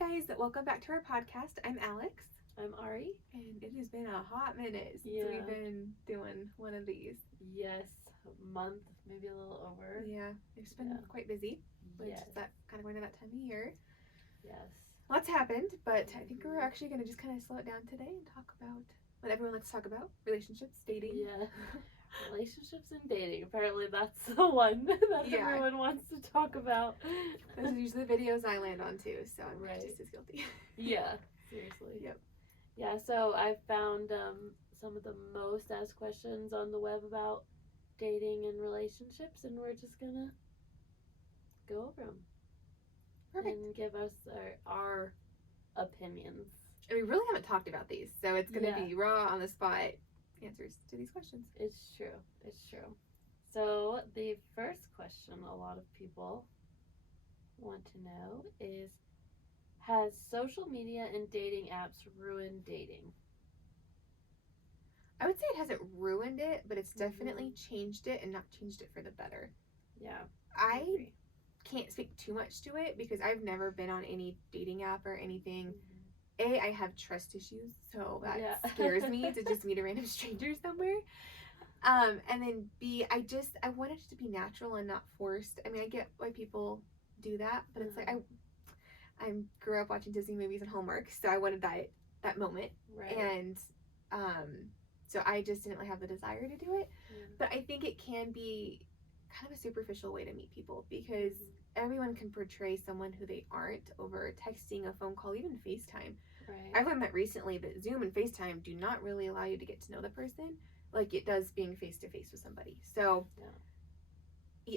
Hi guys, welcome back to our podcast. I'm Alex. I'm Ari. And it has been a hot minute since we've been doing one of these. Yes, a month, maybe a little over. Yeah, it's been quite busy, which is that kind of going to that time of year. Yes. Lots happened, but I think we're actually going to just kind of slow it down today and talk about what everyone likes to talk about: relationships, dating. Yeah. Relationships and dating. Apparently that's the one that everyone wants to talk about. Those are usually the videos I land on too, so I'm just as guilty. Yeah, seriously. Yep. Yeah, so I found some of the most asked questions on the web about dating and relationships, and we're just gonna go over them. Perfect. And give us our opinions. And we really haven't talked about these, so it's going to be raw, on the spot answers to these questions. It's true. So the first question a lot of people want to know is, has social media and dating apps ruined dating? I would say it hasn't ruined it, but it's definitely changed it, and not changed it for the better. Yeah. I can't speak too much to it because I've never been on any dating app or anything. A, I have trust issues, so that scares me to just meet a random stranger somewhere. And then B, I wanted it to be natural and not forced. I mean, I get why people do that, but it's like I grew up watching Disney movies and Hallmark, so I wanted that moment. Right. And so I just didn't really have the desire to do it. But I think it can be kind of a superficial way to meet people because everyone can portray someone who they aren't over texting, a phone call, even FaceTime. Right. I've learned that recently that Zoom and FaceTime do not really allow you to get to know the person like it does being face to face with somebody. So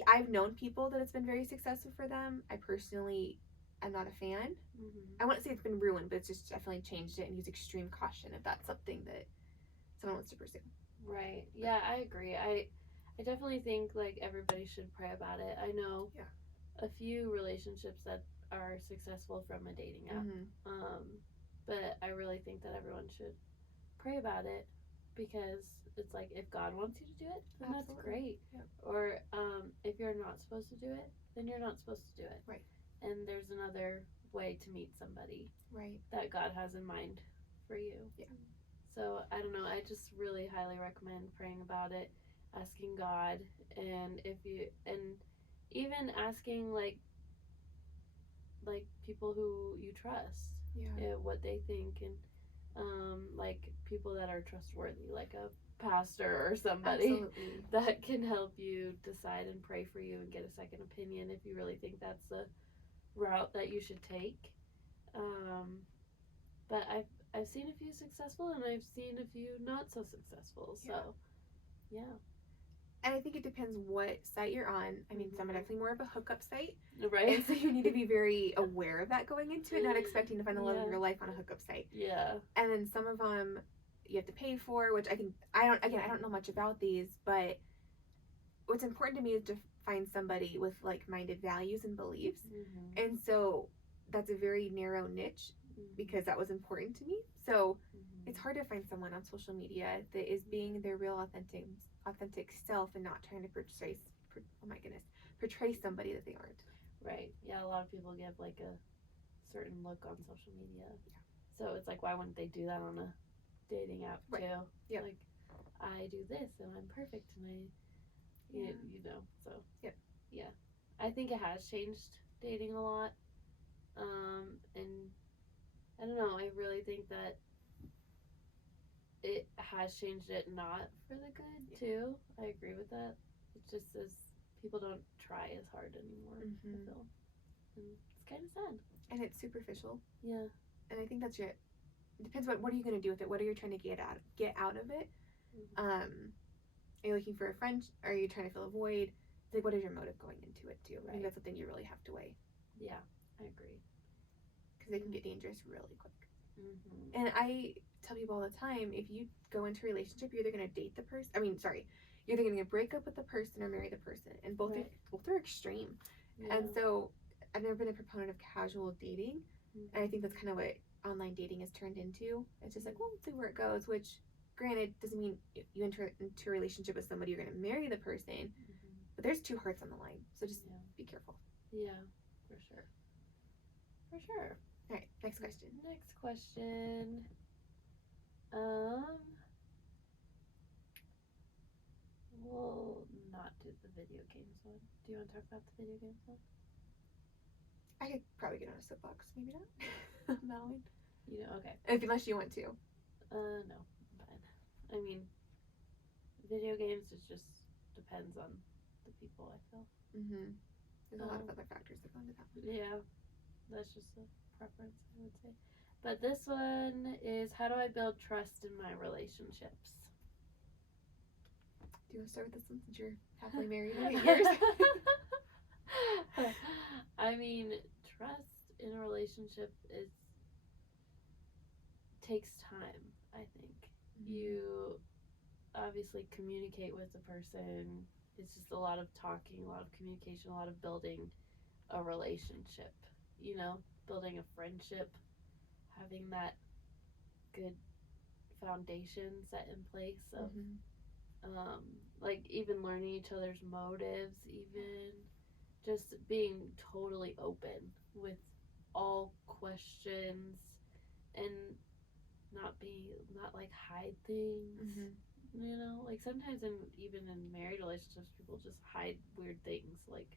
I've known people that it's been very successful for them. I personally am not a fan. I wouldn't say it's been ruined, but it's just definitely changed it and use extreme caution if that's something that someone wants to pursue. Right. Yeah, I agree. I definitely think like everybody should pray about it. I know a few relationships that are successful from a dating app. But I really think that everyone should pray about it because it's like if God wants you to do it, then that's great. Yep. Or if you're not supposed to do it, then you're not supposed to do it. Right. And there's another way to meet somebody that God has in mind for you. Yeah. So I don't know. I just really highly recommend praying about it, asking God, and even asking like people who you trust, what they think, and like people that are trustworthy, like a pastor or somebody that can help you decide and pray for you and get a second opinion if you really think that's the route that you should take. But I've seen a few successful and I've seen a few not so successful. So yeah. And I think it depends what site you're on. I mean, some are definitely more of a hookup site. Right. And so you need to be very aware of that going into it, not expecting to find the love of your life on a hookup site. Yeah. And then some of them you have to pay for, which I think, I don't know much about these, but what's important to me is to find somebody with like-minded values and beliefs. And so that's a very narrow niche because that was important to me. So it's hard to find someone on social media that is being their real authentic self and not trying to portray somebody that they aren't. Right. Yeah, a lot of people give like a certain look on social media. Yeah. So it's like, why wouldn't they do that on a dating app too? Yeah. Like, I do this and I'm perfect and you know, so. Yep. Yeah. I think it has changed dating a lot. And I don't know, I really think that it has changed it not for the good too. I agree with that. It just as people don't try as hard anymore. I feel, and it's kind of sad. And it's superficial. Yeah. And I think that's it. It depends what are you going to do with it. What are you trying to get out of it? Are you looking for a friend? Are you trying to fill a void? It's like, what is your motive going into it too? I think that's something you really have to weigh. Yeah, I agree. Because they can get dangerous really quick. And I tell people all the time, if you go into a relationship, you're either going to date the person. You're either going to break up with the person or marry the person, and both are extreme. Yeah. And so I've never been a proponent of casual dating, and I think that's kind of what online dating has turned into. It's just like, well, let's see where it goes. Which, granted, doesn't mean you enter into a relationship with somebody you're going to marry the person, but there's two hearts on the line, so just be careful. Yeah, for sure. All right, next question. Next question. We'll not do the video games one. Do you want to talk about the video games one? I could probably get on a soapbox. Maybe not. No. You know, okay. Unless you want to. No, I'm fine. I mean, video games just depends on the people, I feel. Mm-hmm. There's a lot of other factors that go into that. Yeah, that's just a preference, I would say. But this one is, how do I build trust in my relationships? Do you want to start with this one since you're happily married in 8 years? I mean, trust in a relationship takes time, I think. Mm-hmm. You obviously communicate with the person. It's just a lot of talking, a lot of communication, a lot of building a relationship, you know, building a friendship, having that good foundation set in place of, like, even learning each other's motives, even just being totally open with all questions and not like hide things. You know, like sometimes even in married relationships, people just hide weird things, like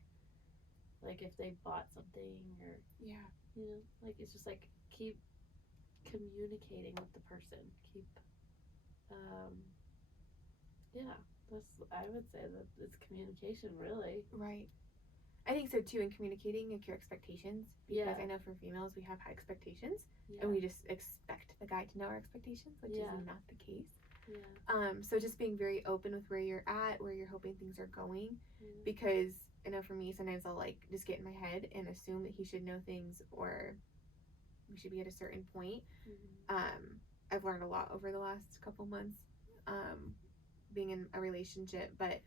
if they bought something or you know, like it's just like keep communicating with the person. Keep I would say that it's communication, really. Right. I think so too, in communicating like your expectations, because I know for females we have high expectations and we just expect the guy to know our expectations, which is not the case. So just being very open with where you're at, where you're hoping things are going, because I know for me sometimes I'll like just get in my head and assume that he should know things or we should be at a certain point. I've learned a lot over the last couple months being in a relationship, but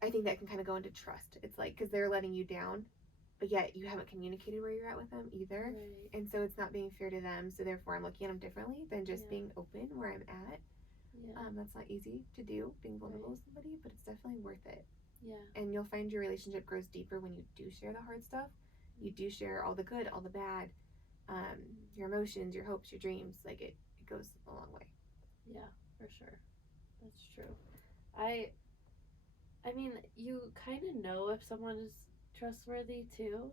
I think that can kind of go into trust. It's like, because they're letting you down, but yet you haven't communicated where you're at with them either. Right. And so it's not being fair to them. So therefore I'm looking at them differently than just being open where I'm at. That's not easy to do, being vulnerable with somebody, but it's definitely worth it. And you'll find your relationship grows deeper when you do share the hard stuff. You do share all the good, all the bad, your emotions, your hopes, your dreams. Like it goes a long way. Yeah, for sure. That's true. I mean, you kind of know if someone is trustworthy too.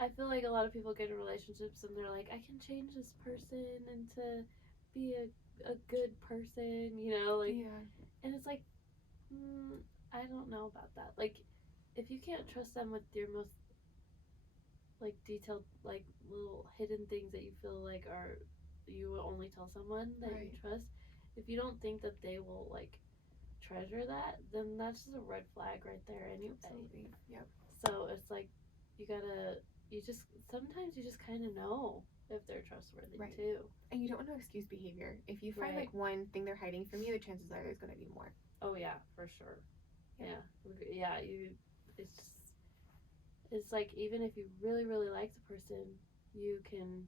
I feel like a lot of people get in relationships and they're like, I can change this person into be a good person, you know, like, and it's like, I don't know about that. Like, if you can't trust them with your most like detailed, like little hidden things that you feel like you will only tell someone that you trust, if you don't think that they will like treasure that, then that's just a red flag right there anyway. Absolutely. Yep. So it's like sometimes you just kind of know if they're trustworthy too. And you don't want to excuse behavior. If you find like one thing they're hiding from you, the chances are there's going to be more. Oh yeah, for sure. Yeah. It's like, even if you really, really like the person, you can,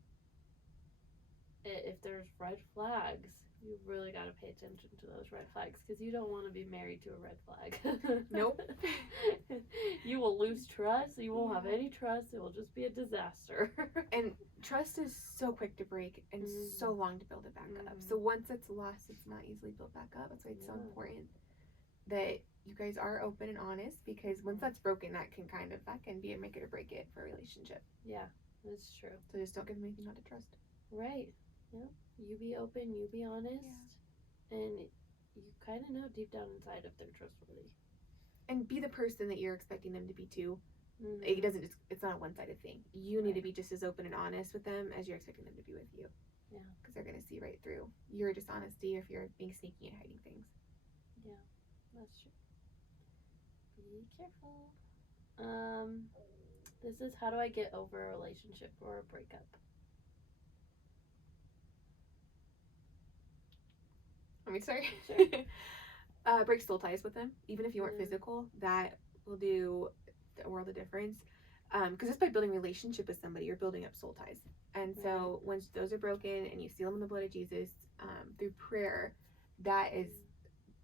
if there's red flags, you really got to pay attention to those red flags, because you don't want to be married to a red flag. Nope. You will lose trust. You won't have any trust. It will just be a disaster. And trust is so quick to break and so long to build it back up. So once it's lost, it's not easily built back up. That's why it's so important that you guys are open and honest, because once that's broken, that can be a make it or break it for a relationship. Yeah, that's true. So just don't give them anything not to trust. Right. Yeah. You be open, you be honest, and you kind of know deep down inside if they're trustworthy. And be the person that you're expecting them to be too. It's not a one-sided thing. You need to be just as open and honest with them as you're expecting them to be with you. Yeah. Because they're going to see right through your dishonesty if you're being sneaky and hiding things. Yeah, that's true. Be careful. This is, how do I get over a relationship or a breakup? Let me start. Sure. Break soul ties with them. Even if you weren't physical, that will do a world of difference. Because just by building a relationship with somebody, you're building up soul ties. And so once those are broken and you seal them in the blood of Jesus through prayer, that is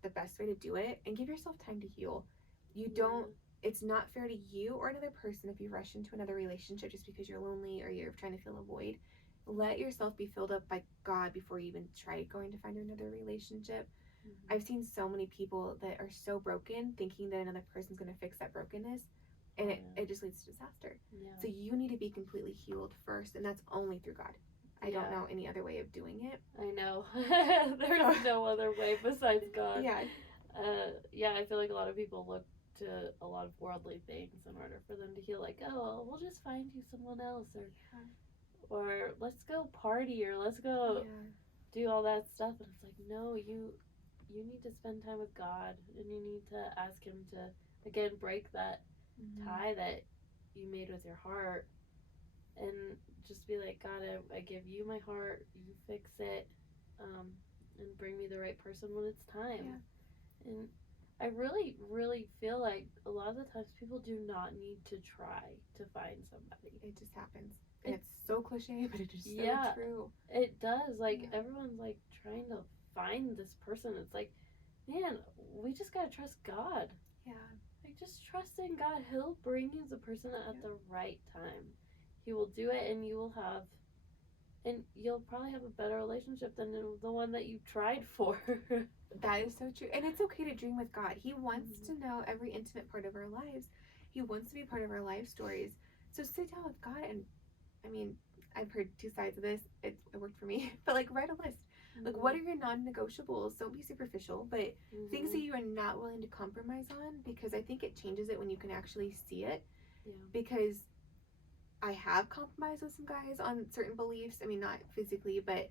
the best way to do it. And give yourself time to heal. You don't, it's not fair to you or another person if you rush into another relationship just because you're lonely or you're trying to fill a void. Let yourself be filled up by God before you even try going to find another relationship. Mm-hmm. I've seen so many people that are so broken thinking that another person's going to fix that brokenness, and it just leads to disaster. Yeah. So you need to be completely healed first, and that's only through God. I don't know any other way of doing it. I know. There's no other way besides God. Yeah. I feel like a lot of people look to a lot of worldly things in order for them to heal. Like, oh, we'll just find you someone else, or let's go party, or let's go do all that stuff. And it's like, no, you need to spend time with God, and you need to ask Him to, again, break that tie that you made with your heart, and just be like, God, I give you my heart, you fix it, and bring me the right person when it's time. And I really, really feel like a lot of the times people do not need to try to find somebody. It just happens. And it's so cliche, but it is so true. It does. Like, everyone's, like, trying to find this person. It's like, man, we just gotta trust God. Yeah. Like, just trust in God. He'll bring you the person at the right time. He will do it, and you'll probably have a better relationship than the one that you tried for. That is so true. And it's okay to dream with God. He wants to know every intimate part of our lives. He wants to be part of our life stories. So sit down with God, and I mean, I've heard two sides of this. It worked for me. But, like, write a list. Like, what are your non-negotiables? Don't be superficial, but things that you are not willing to compromise on, because I think it changes it when you can actually see it. Yeah. Because I have compromised with some guys on certain beliefs. I mean, not physically, but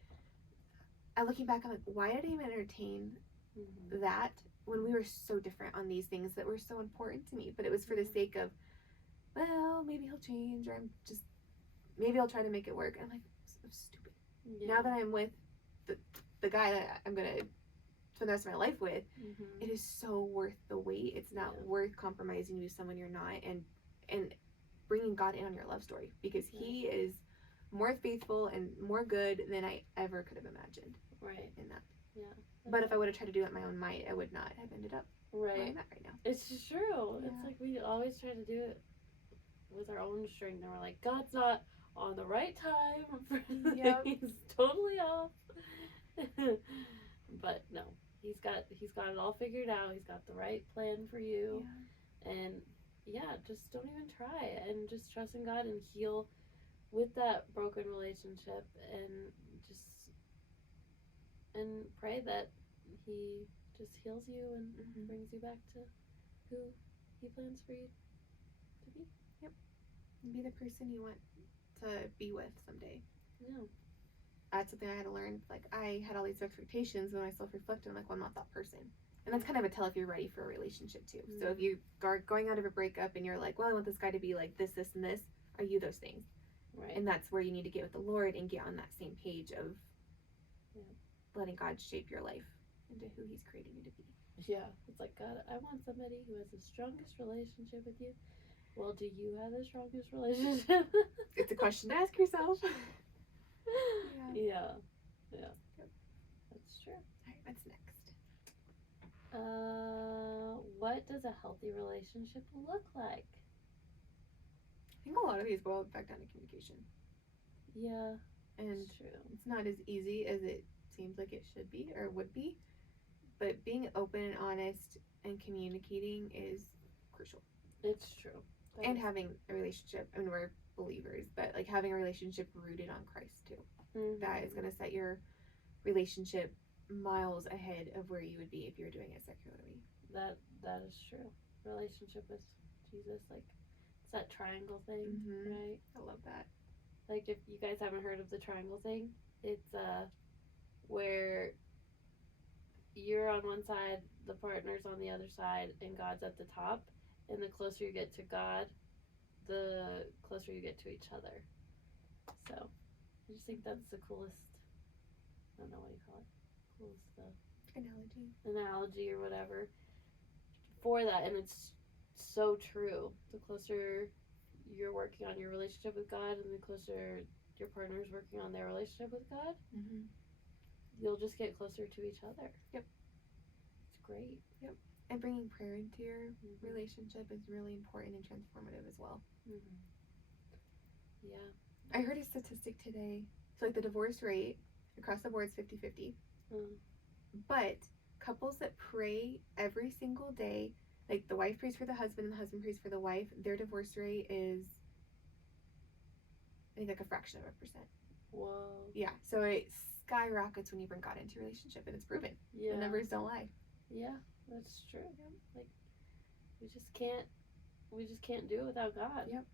looking back, I'm like, why did I even entertain that when we were so different on these things that were so important to me? But it was for the sake of, well, maybe he'll change, or maybe I'll try to make it work. And I'm like, so stupid. Yeah. Now that I'm with the guy that I'm going to spend the rest of my life with, it is so worth the wait. It's not worth compromising with someone you're not, and bringing God in on your love story, because He is more faithful and more good than I ever could have imagined. Right. In that. Yeah. But if I would have tried to do it in my own might, I would not have ended up where I'm at right now. It's true. Yeah. It's like we always try to do it with our own strength, and we're like, God's not on the right time. He's totally off. But no, he's got it all figured out. He's got the right plan for you. Yeah. And just don't even try, and just trust in God and heal with that broken relationship, and pray that He just heals you and brings you back to who He plans for you to be. Yep. And be the person you want to be with someday. Yeah. That's something I had to learn. Like, I had all these expectations, and when I self-reflected, I'm like, well, I'm not that person. And that's kind of a tell if you're ready for a relationship too. So if you are going out of a breakup and you're like, well, I want this guy to be like this, this, and this, are you those things? Right. And that's where you need to get with the Lord and get on that same page of letting God shape your life into who He's creating you to be. Yeah. It's like, God, I want somebody who has the strongest relationship with you. Well, do you have the strongest relationship? It's a question to ask yourself. Yeah. That's true. All right, what's next? What does a healthy relationship look like? I think a lot of these boil back down to communication. Yeah, and it's not as easy as it seems like it should be or would be, but being open and honest and communicating is crucial. It's true. And having a relationship, I mean, we're believers, but like having a relationship rooted on Christ too. That is going to set your relationship miles ahead of where you would be if you were doing it secularly. That is true. Relationship with Jesus, like, it's that triangle thing, right? I love that. Like, if you guys haven't heard of the triangle thing, it's where you're on one side, the partner's on the other side, and God's at the top. And the closer you get to God, the closer you get to each other. So I just think that's the coolest, I don't know what you call it, coolest analogy or whatever for that. And it's so true. The closer you're working on your relationship with God, and the closer your partner's working on their relationship with God, you'll just get closer to each other. Yep. It's great. Yep. And bringing prayer into your relationship is really important and transformative as well. Yeah. I heard a statistic today. So, like, the divorce rate across the board is 50-50. But couples that pray every single day, like the wife prays for the husband and the husband prays for the wife, their divorce rate is, I think, like a fraction of a percent. Whoa. Yeah. So it skyrockets when you bring God into your relationship, and it's proven. Yeah. The numbers don't lie. Yeah, that's true. Like, we just can't do it without God. Yep.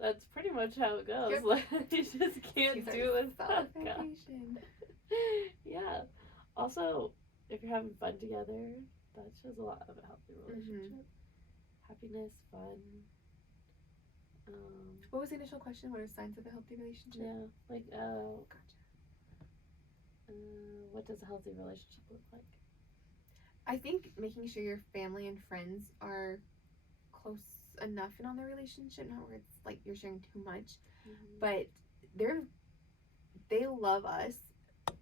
That's pretty much how it goes. Yep. Like, you just can't do it without God. Yeah. Also, if you're having fun together, that shows a lot of a healthy relationship. Happiness, fun. What was the initial question? What are signs of a healthy relationship? Yeah, like, Gotcha. What does a healthy relationship look like? I think making sure your family and friends are close enough in on their relationship, not where it's like you're sharing too much, but they love us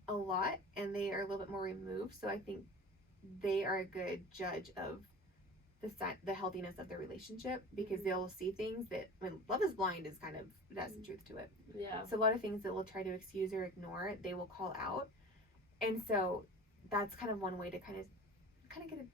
a lot and they are a little bit more removed, so I think they are a good judge of the healthiness of their relationship, because they'll see things that, when love is blind is kind of, it has some truth to it. Yeah. So a lot of things that we'll try to excuse or ignore, they will call out, and so that's kind of one way to kind of get a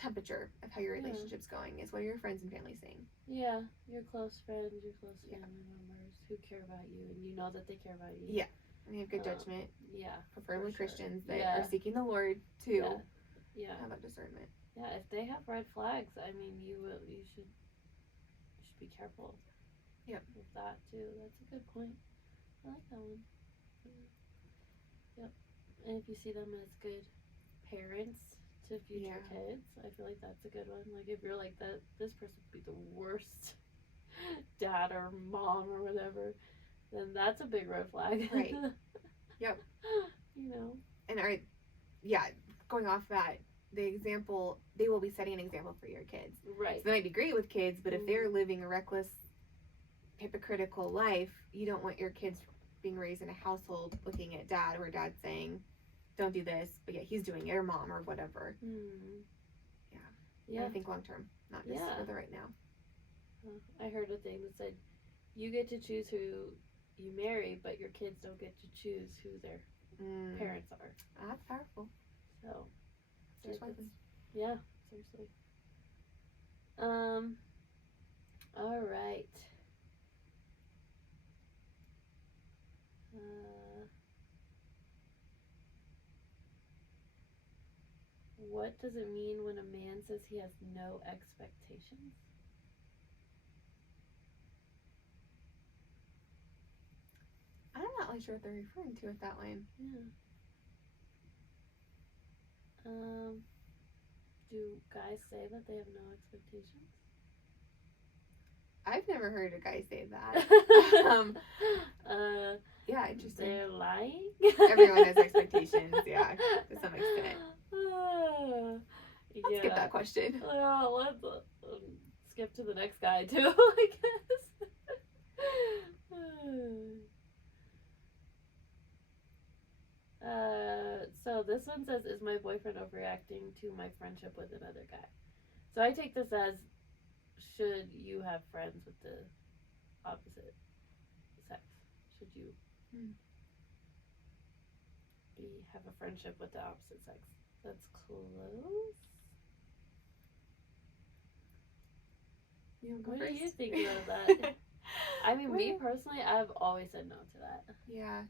temperature of how your relationship's going, is what are your friends and family saying. Yeah, your close friends, your close family members who care about you, and you know that they care about you. Yeah, and they have good judgment. Yeah, preferably Christians that are seeking the Lord to have that discernment. Yeah, if they have red flags, I mean, you should be careful. Yep. With that too. That's a good point. I like that one. Yep. And if you see them as good parents to future kids, I feel like that's a good one. Like, if you're like that, this person would be the worst dad or mom or whatever, then that's a big red flag. Right. Yep. You know. And going off that, the example, they will be setting an example for your kids. Right. So they might be great with kids, but if they're living a reckless, hypocritical life, you don't want your kids being raised in a household looking at dad, where dad's saying, don't do this, but yet he's doing it, or mom, or whatever. Yeah. I think long term, not just for the right now. I heard a thing that said, you get to choose who you marry, but your kids don't get to choose who their parents are. That's powerful. So, yeah, seriously. All right. What does it mean when a man says he has no expectations? I'm not really sure what they're referring to with that line. Yeah. Do guys say that they have no expectations? I've never heard a guy say that. Yeah, interesting. They're lying? Everyone has expectations, to some extent. Let's skip that question. Well, let's skip to the next guy, too, I guess. So this one says, is my boyfriend overreacting to my friendship with another guy? So I take this as, should you have friends with the opposite sex? Should you have a friendship with the opposite sex? That's close. What do you think about that? I mean, me personally, I've always said no to that. Yeah.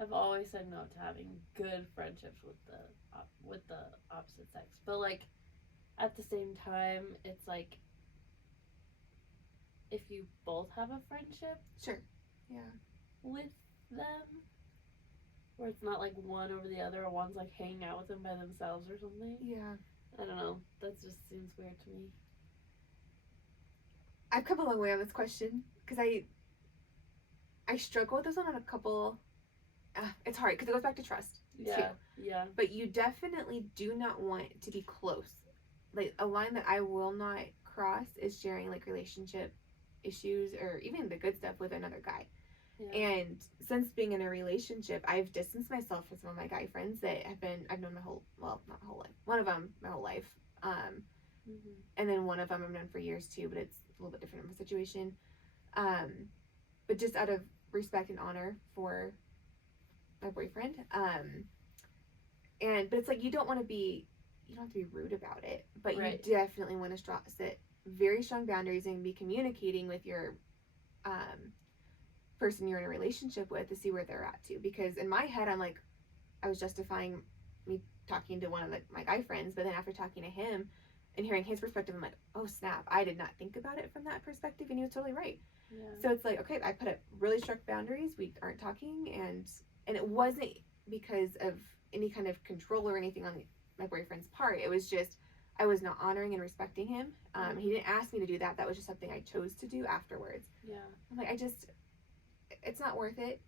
I've always said no to having good friendships with the opposite sex. But, like, at the same time, it's like, if you both have a friendship, with them, where it's not like one over the other, or one's like hanging out with them by themselves or something. Yeah. I don't know. That just seems weird to me. I've come a long way on this question, because I struggle with this one on a couple. It's hard because it goes back to trust too. Yeah. But you definitely do not want to be close. Like, a line that I will not cross is sharing like relationship issues or even the good stuff with another guy. Yeah. And since being in a relationship, I've distanced myself from some of my guy friends that I've known not my whole life. One of them my whole life. And then one of them I've known for years too, but it's a little bit different of a situation. But just out of respect and honor for my boyfriend. But it's like, you don't have to be rude about it, but you definitely want to set very strong boundaries and be communicating with your person you're in a relationship with to see where they're at too. Because in my head, I'm like, I was justifying me talking to one of my guy friends, but then after talking to him and hearing his perspective, I'm like, oh snap, I did not think about it from that perspective, and he was totally right. Yeah. So it's like, okay, I put up really strict boundaries. We aren't talking, and it wasn't because of any kind of control or anything on my boyfriend's part. It was just, I was not honoring and respecting him. He didn't ask me to do that. That was just something I chose to do afterwards. Yeah. I'm like, it's not worth it.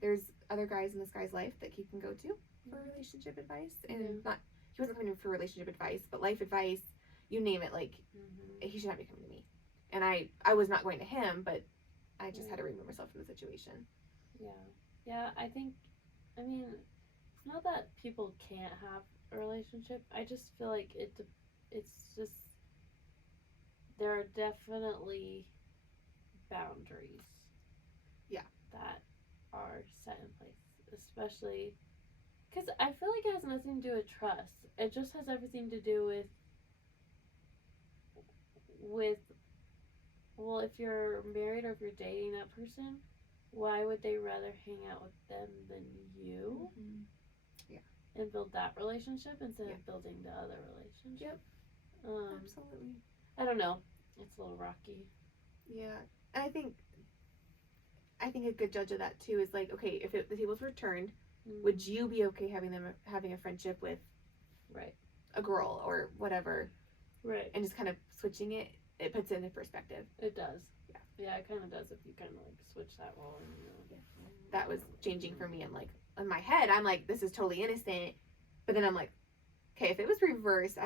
There's other guys in this guy's life that he can go to for relationship advice, and he wasn't coming for relationship advice, but life advice, you name it. Like, he should not be coming to me. And I was not going to him, but I just had to remove myself from the situation. Yeah. I mean, it's not that people can't have a relationship. I just feel like it's just, there are definitely boundaries. Yeah. That are set in place, especially because I feel like it has nothing to do with trust. It just has everything to do with well, if you're married or if you're dating that person, why would they rather hang out with them than you? Yeah. And build that relationship instead of building the other relationship. Absolutely. I don't know. It's a little rocky. Yeah. And I think a good judge of that too is like, okay, if the tables were turned, would you be okay having a friendship with a girl or whatever? Right. And just kind of switching it, it puts it into perspective. It does. Yeah, it kind of does if you kind of like switch that role. And, that was changing for me. I'm like, in my head, I'm like, this is totally innocent. But then I'm like, okay, if it was reversed,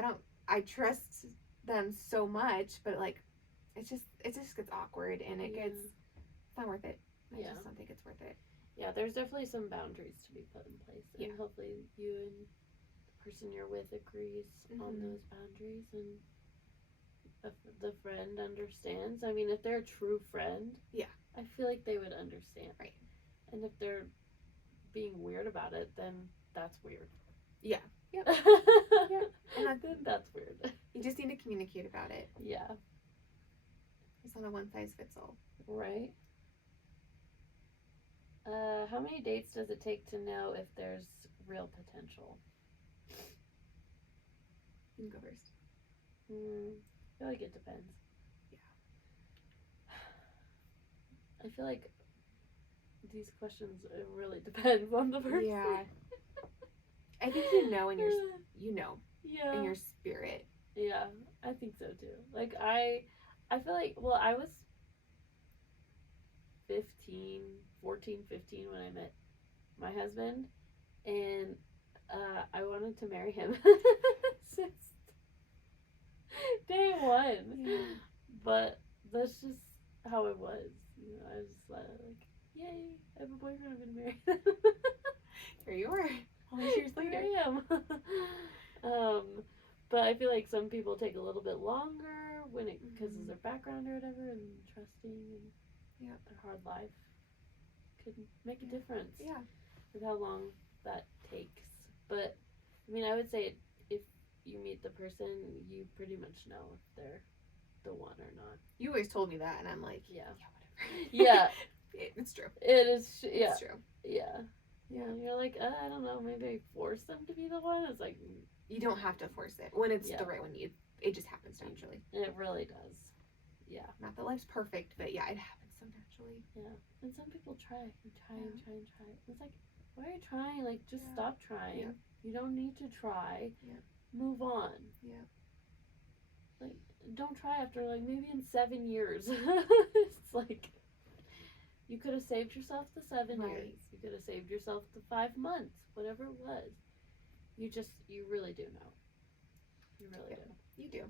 I trust them so much, but like, it just gets awkward, and it's not worth it. I just don't think it's worth it. Yeah, there's definitely some boundaries to be put in place. And hopefully you and the person you're with agrees on those boundaries, and the friend understands. I mean, if they're a true friend, I feel like they would understand. Right. And if they're being weird about it, then that's weird. Yeah. Yep. And then that's weird. You just need to communicate about it. Yeah. It's not a one size fits all. Right. How many dates does it take to know if there's real potential? You can go first. I feel like it depends. I feel like these questions, it really depends on the person. Yeah. I think you know in your in your spirit. Yeah, I think so too. Like I feel like, well, I was 14, 15 when I met my husband, and I wanted to marry him since day one. Yeah. But that's just how it was. You know, I was just like, yay, I have a boyfriend, I'm gonna marry him. Here you are, all these years later. Here I am. But I feel like some people take a little bit longer when it because of their background or whatever, and trusting and their hard life could make a difference. Yeah. With how long that takes. But I mean, I would say if you meet the person, you pretty much know if they're the one or not. You always told me that, and I'm like, yeah, whatever. Yeah. It's true. It is. Yeah. It's true. Yeah. Yeah. You're like, I don't know, maybe I force them to be the one. It's like, you don't have to force it. When it's the right one, it just happens naturally. It really does. Yeah. Not that life's perfect, but yeah, it happens so naturally. Yeah. And some people try and try and try and try. It's like, why are you trying? Like, just stop trying. Yeah. You don't need to try. Yeah. Move on. Yeah. Like, don't try after, like, maybe in 7 years. It's like, you could have saved yourself the 7 years. You could have saved yourself the 5 months, whatever it was. You really do know. You really do. You do.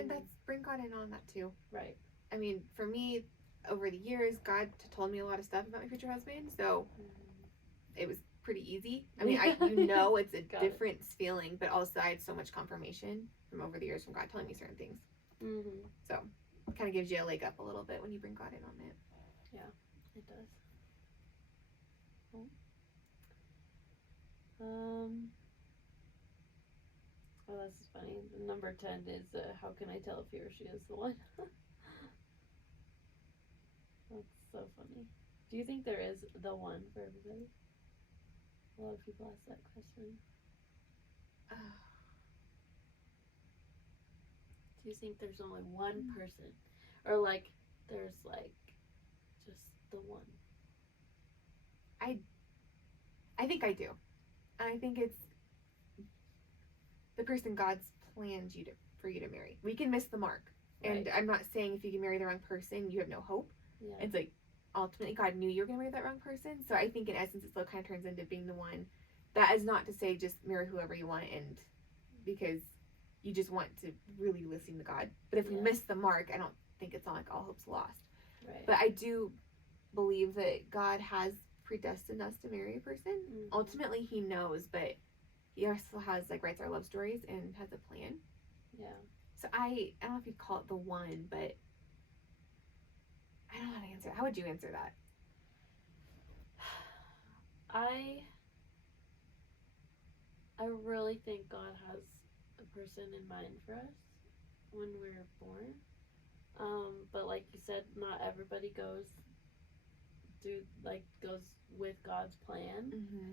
And that's, bring God in on that too. Right. I mean, for me, over the years, God told me a lot of stuff about my future husband, so it was pretty easy. I mean, it's a different feeling, but also I had so much confirmation from over the years from God telling me certain things. Mm-hmm. So it kind of gives you a leg up a little bit when you bring God in on it. Yeah, it does. Oh, this is funny. Number 10 is how can I tell if he or she is the one? That's so funny. Do you think there is the one for everybody? A lot of people ask that question. Do you think there's only one person? Or like there's like just the one? I think I do. I think it's the person God's planned for you to marry. We can miss the mark. Right. And I'm not saying if you can marry the wrong person, you have no hope. Yeah. It's like ultimately God knew you were going to marry that wrong person. So I think in essence it still kind of turns into being the one. That is not to say just marry whoever you want and because you just want to really listen to God. But if we miss the mark, I don't think it's not like all hope's lost. Right. But I do believe that God has predestined us to marry a person. Mm-hmm. Ultimately he knows, but he also has like writes our love stories and has a plan. Yeah. So I don't know if you'd call it the one, but I don't know how to answer. How would you answer that? I really think God has a person in mind for us when we're born. But like you said, not everybody goes with God's plan. Mm-hmm.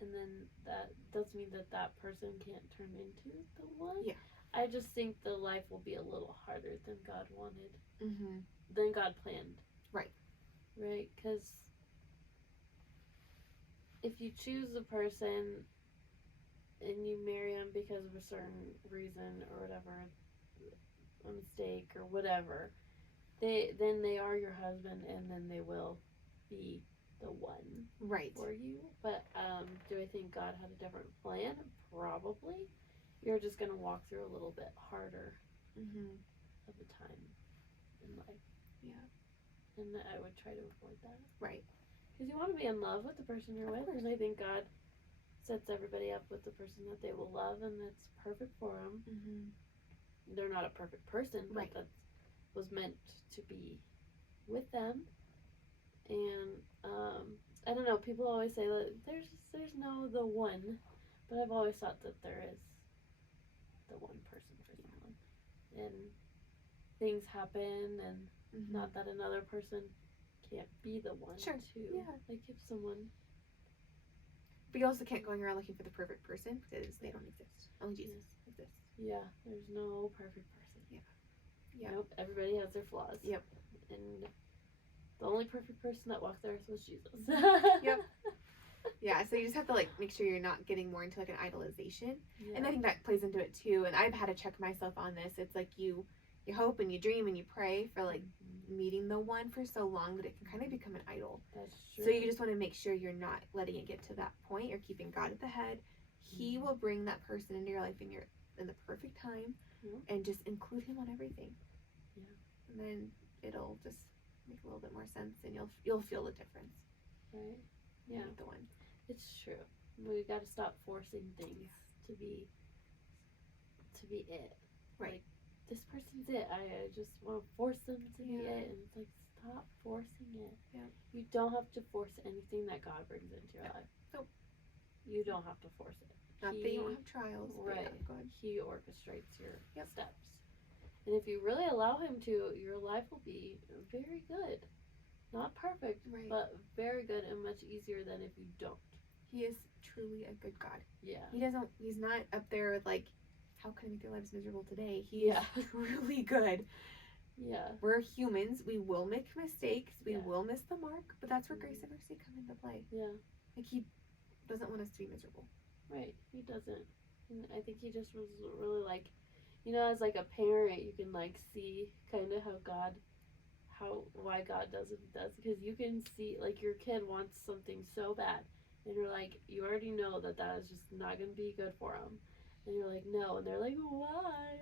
And then that doesn't mean that person can't turn into the one. Yeah. I just think the life will be a little harder than God wanted. Mm-hmm. Than God planned. Right. Right? Because if you choose a person and you marry them because of a certain reason or whatever, a mistake or whatever, then they are your husband and then they will be the one for you. But do I think God had a different plan? Probably. You're just going to walk through a little bit harder of a time in life. Yeah. And I would try to avoid that. Right. Because you want to be in love with the person you're with. And I think God sets everybody up with the person that they will love and that's perfect for them. Mm-hmm. They're not a perfect person, but that was meant to be with them. And I don't know, people always say that there's no the one, but I've always thought that there is the one person for someone. And things happen and not that another person can't be the one too. Yeah. Like if someone. But you also can't go around looking for the perfect person because they don't exist. Only Jesus exists. Yeah, there's no perfect person. Yeah. Yeah. Nope, everybody has their flaws. Yep. And the only perfect person that walked the earth was Jesus. Yep. Yeah, so you just have to like make sure you're not getting more into like an idolization. Yeah. And I think that plays into it too. And I've had to check myself on this. It's like you hope and you dream and you pray for like meeting the one for so long that it can kind of become an idol. That's true. So you just want to make sure you're not letting it get to that point. You're keeping God at the head. He will bring that person into your life in the perfect time and just include him on everything. Yeah. And then it'll just make a little bit more sense and you'll feel the difference. Right. Yeah. The one. It's true. We got to stop forcing things to be it. Right. Like, this person's it. I just want to force them to be it. And it's like, stop forcing it. Yeah. You don't have to force anything that God brings into your life. Nope. You don't have to force it. Not that you don't have trials. Right. He orchestrates your steps. And if you really allow him to, your life will be very good. Not perfect, but very good and much easier than if you don't. He is truly a good God. Yeah. He's not up there with like, how can I make their lives miserable today? He is truly good. Yeah. We're humans. We will make mistakes. We will miss the mark, but that's where grace and mercy come into play. Yeah. Like he doesn't want us to be miserable. Right. He doesn't. And I think he just was really like, as like a parent, you can like see kind of why God does what he does, because you can see like your kid wants something so bad and you're like, you already know that is just not going to be good for them, And you're like, no. And they're like, why?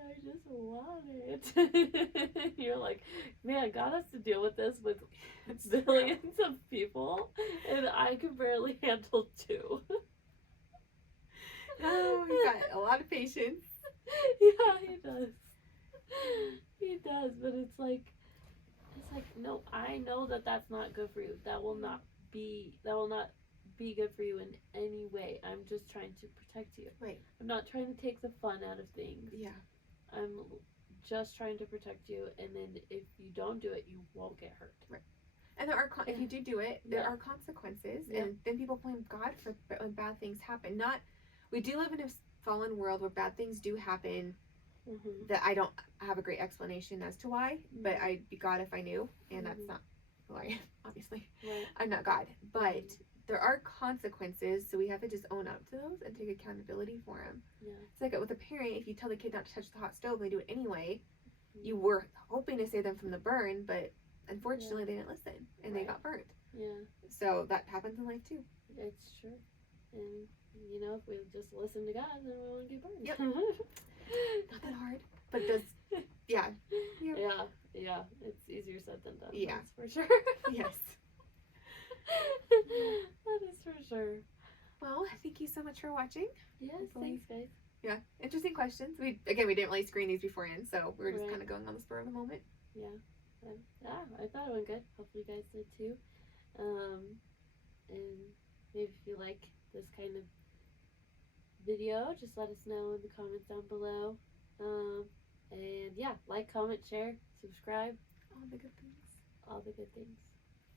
I just want it. You're like, man, God has to deal with this with billions of people, and I can barely handle 2. Oh, he's got a lot of patience. Yeah, he does. He does, but it's like, no, I know that that's not good for you. That will not be good for you in any way. I'm just trying to protect you. Right. I'm not trying to take the fun out of things. Yeah. I'm just trying to protect you, and then if you don't do it, you won't get hurt. Right. And there are if you do it, there are consequences, and then people blame God for when bad things happen. We do live in a fallen world where bad things do happen. That I don't have a great explanation as to why, but I'd be God if I knew, and that's not who I am, obviously. Right. I'm not God, but there are consequences, so we have to just own up to those and take accountability for them. Yeah. It's like with a parent, if you tell the kid not to touch the hot stove and they do it anyway, you were hoping to save them from the burn, but unfortunately they didn't listen, and they got burnt. Yeah. So that happens in life too. It's true. And, if we just listen to God, then we won't get burned. Yep. Not that hard, but does, yeah. Yep. Yeah. It's easier said than done. Yeah. That's for sure. Yes. That is for sure. Well, thank you so much for watching. Yes, thanks, guys. Yeah, interesting questions. We didn't really screen these beforehand, so we were just kind of going on the spur of the moment. Yeah. I thought it went good. Hopefully you guys did too. And maybe if you like this kind of video, just let us know in the comments down below. And yeah, like, comment, share, subscribe. All the good things. All the good things.